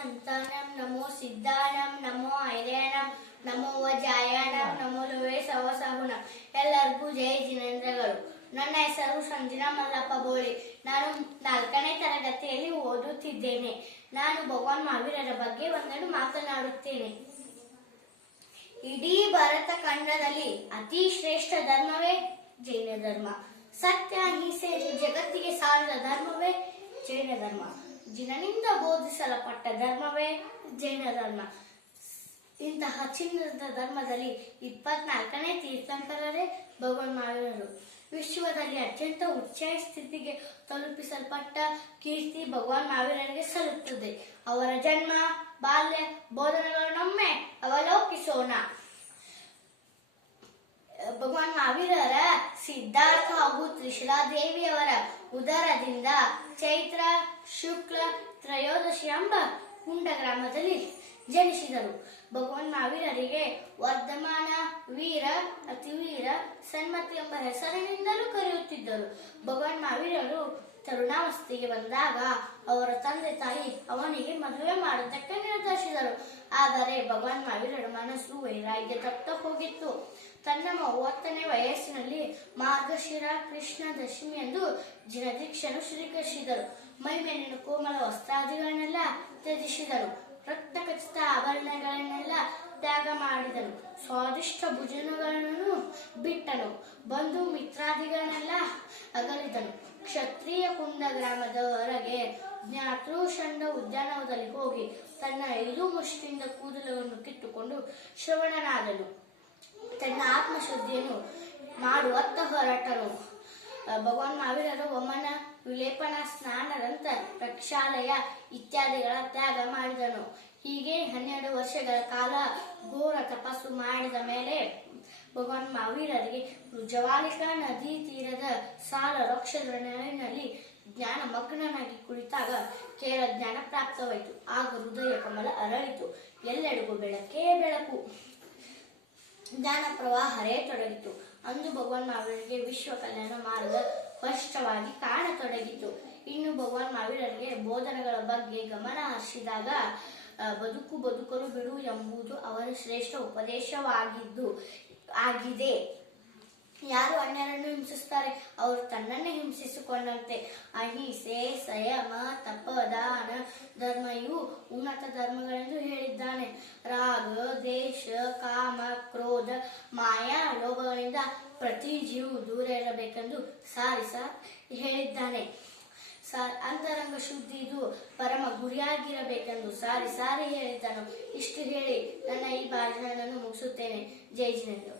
ಹಂತಾನಂ ನಮೋ ಸಿದ್ಧಾಣಂ ನಮೋ ಐರೇಣಂ ನಮೋ ವಜಾಯಾಣಂ ನಮೋ ಲೋವೆ ಸವಸಹುಣ ಎಲ್ಲರಿಗೂ ಜೈ ಜಿನೇಂದ್ರಗಳು. ನನ್ನ ಹೆಸರು ಸಂಜನಾ ಮಲ್ಲಪ್ಪ ಬೋಳಿ. ನಾನು ನಾಲ್ಕನೇ ತರಗತಿಯಲ್ಲಿ ಓದುತ್ತಿದ್ದೇನೆ. ನಾನು ಭಗವಾನ್ ಮಹಾವೀರರ ಬಗ್ಗೆ ಒಂದನ್ನು ಮಾತನಾಡುತ್ತೇನೆ. ಇಡೀ ಭಾರತ ಖಂಡದಲ್ಲಿ ಅತಿ ಶ್ರೇಷ್ಠ ಧರ್ಮವೇ ಜೈನ ಧರ್ಮ. ಸತ್ಯ ಅಹಿಂಸೆ ಜಗತ್ತಿಗೆ ಸಾರಿದ ಧರ್ಮವೇ ಜೈನ ಧರ್ಮ. ಜಿನನಿಂದ ಬೋಧಿಸಲ್ಪಟ್ಟ ಧರ್ಮವೇ ಜೈನ ಧರ್ಮ. ಇಂತಹ ಚಿನ್ನದ ಧರ್ಮದಲ್ಲಿ ಇಪ್ಪತ್ನಾಲ್ಕನೇ ತೀರ್ಥಂಕರರೇ ಭಗವಾನ್ ಮಹಾವೀರರು ವಿಶ್ವದಲ್ಲಿ ಅತ್ಯಂತ ಉಚ್ಚ ಸ್ಥಿತಿಗೆ ತಲುಪಿಸಲ್ಪಟ್ಟ ಕೀರ್ತಿ ಭಗವಾನ್ ಮಾವೀರರಿಗೆ ಸಲ್ಲುತ್ತದೆ. ಅವರ ಜನ್ಮ, ಬಾಲ್ಯ ಬೋಧನೆಗಳನ್ನೊಮ್ಮೆ ಅವಲೋಕಿಸೋಣ. ಭಗವಾನ್ ಮಹಾವೀರರ ಸಿದ್ಧಾರ್ಥ ಹಾಗೂ ತ್ರಿಶಿಲಾದೇವಿಯವರ ಉದರದಿಂದ ಚೈತ್ರ, ಶುಕ್ಲ, ತ್ರಯೋದಶಿ ಎಂಬ ಕುಂಡ ಗ್ರಾಮದಲ್ಲಿ ಜನಿಸಿದರು. ಭಗವಾನ್ ಮಹಾವೀರರಿಗೆ ವರ್ಧಮಾನ ವೀರ, ಅತಿವೀರ, ಸನ್ಮತಿ ಎಂಬ ಹೆಸರಿನಿಂದಲೂ ಕರೆಯುತ್ತಿದ್ದರು. ಭಗವಾನ್ ಮಹಾವೀರರು ತರುಣಾವಸ್ಥೆಗೆ ಬಂದಾಗ ಅವರ ತಂದೆ ತಾಯಿ ಅವನಿಗೆ ಮದುವೆ ಮಾಡುವುದಕ್ಕೆ ಆದರೆ ಭಗವಾನ್ ಮಹಾವೀರರ ಮನಸ್ಸು ವೈರಾಗ್ಯ ತಪ್ತ ಹೋಗಿತ್ತು. ತನ್ನ ಮೂವತ್ತನೇ ವಯಸ್ಸಿನಲ್ಲಿ ಮಾರ್ಗಶಿರ ಕೃಷ್ಣ ದಶಮಿ ಎಂದು ಜಿನದೀಕ್ಷನು ಶ್ರೀಕರಿಸಿದರು. ಮೈ ಮೇಲಿನ ಕೋಮಲ ವಸ್ತ್ರಾದಿಗಳನ್ನೆಲ್ಲ ತ್ಯಜಿಸಿದರು. ರಕ್ತ ಖಚಿತ ಆಭರಣಗಳನ್ನೆಲ್ಲ ತ್ಯಾಗ ಮಾಡಿದನು ಸ್ವಾದಿಷ್ಟ ಭುಜನಗಳನ್ನು ಬಿಟ್ಟನು. ಬಂಧು ಮಿತ್ರಾದಿಗಳನ್ನೆಲ್ಲ ಕುಂಡ ಗ್ರಾಮದ ಹೊರಗೆ ಜ್ಞಾತೃಷಂಡ ಉದ್ಯಾನವನದಲ್ಲಿ ಹೋಗಿ ತನ್ನ ಐದು ಮುಷ್ಟಿಯಿಂದ ಕೂದಲವನ್ನು ಕಿತ್ತುಕೊಂಡು ಶ್ರವಣನಾದನು. ತನ್ನ ಆತ್ಮಶುದ್ಧಿಯನ್ನು ಮಾಡುವತ್ತ ಹೊರಟನು. ಭಗವಾನ್ ಮಹಾವೀರರು ವಮನ, ವಿಲೇಪನ, ಸ್ನಾನದಂತ ಪ್ರಕ್ಷಾಲಯ ಇತ್ಯಾದಿಗಳ ತ್ಯಾಗ ಮಾಡಿದನು. ಹೀಗೆ ಹನ್ನೆರಡು ವರ್ಷಗಳ ಕಾಲ ಘೋರ ತಪಸ್ಸು ಮಾಡಿದ ಮೇಲೆ ಭಗವಾನ್ ಮಹಾವೀರರಿಗೆ ಜವಾಲಿಕಾ ನದಿ ತೀರದ ಸಾಲ ವೃಕ್ಷದ ಜ್ಞಾನ ಮಗ್ನನಾಗಿ ಕುಳಿತಾಗ ಕೇವಲ ಜ್ಞಾನ ಪ್ರಾಪ್ತವಾಯಿತು. ಆಗ ಹೃದಯ ಕಮಲ ಅರಳಿತು. ಎಲ್ಲೆಡೆಗೂ ಬೆಳಕೇ ಬೆಳಕು. ಜ್ಞಾನ ಪ್ರವಾಹ ಹರಿಯತೊಡಗಿತು ಅಂದು ಭಗವಾನ್ ಮಹಾವೀರರಿಗೆ ವಿಶ್ವ ಕಲ್ಯಾಣ ಮಾರ್ಗ ಸ್ಪಷ್ಟವಾಗಿ ಕಾಣತೊಡಗಿತು. ಇನ್ನು ಭಗವಾನ್ ಮಹಾವೀರರಿಗೆ ಬೋಧನೆಗಳ ಬಗ್ಗೆ ಗಮನ ಹರಿಸಿದಾಗ ಬದುಕು ಬದುಕಲು ಬಿಡು ಎಂಬುದು ಅವರ ಶ್ರೇಷ್ಠ ಉಪದೇಶವಾಗಿದ್ದು, ಆಗಿದೆ. ಯಾರು ಅನ್ಯರನ್ನು ಹಿಂಸಿಸುತ್ತಾರೆ? ಅವರು ತನ್ನನ್ನೇ ಹಿಂಸಿಸಿಕೊಂಡಂತೆ. ಅಹಿಂಸೆ, ಸಂಯಮ ತಪ ದಾನ ಧರ್ಮ ಇವು ಉನ್ನತ ಧರ್ಮಗಳೆಂದು ಹೇಳಿದ್ದಾನೆ. ರಾಗ, ದೇಶ, ಕಾಮ, ಕ್ರೋಧ, ಮಾಯಾ ಲೋಭಗಳಿಂದ ಪ್ರತಿ ಜೀವು ದೂರ ಇರಬೇಕೆಂದು ಸಾರಿಸ ಹೇಳಿದ್ದಾನೆ. ಅಂತರಂಗ ಶುದ್ಧಿ ಇದು. ಪರಮ ಗುರಿಯಾಗಿರಬೇಕೆಂದು ಸಾರಿ ಸಾರಿ ಹೇಳಿದ್ದನು. ಇಷ್ಟು ಹೇಳಿ ನನ್ನ ಈ ಭಾಷಣವನ್ನು ಮುಗಿಸುತ್ತೇನೆ. ಜೈ ಜಿನೇಂದ್ರ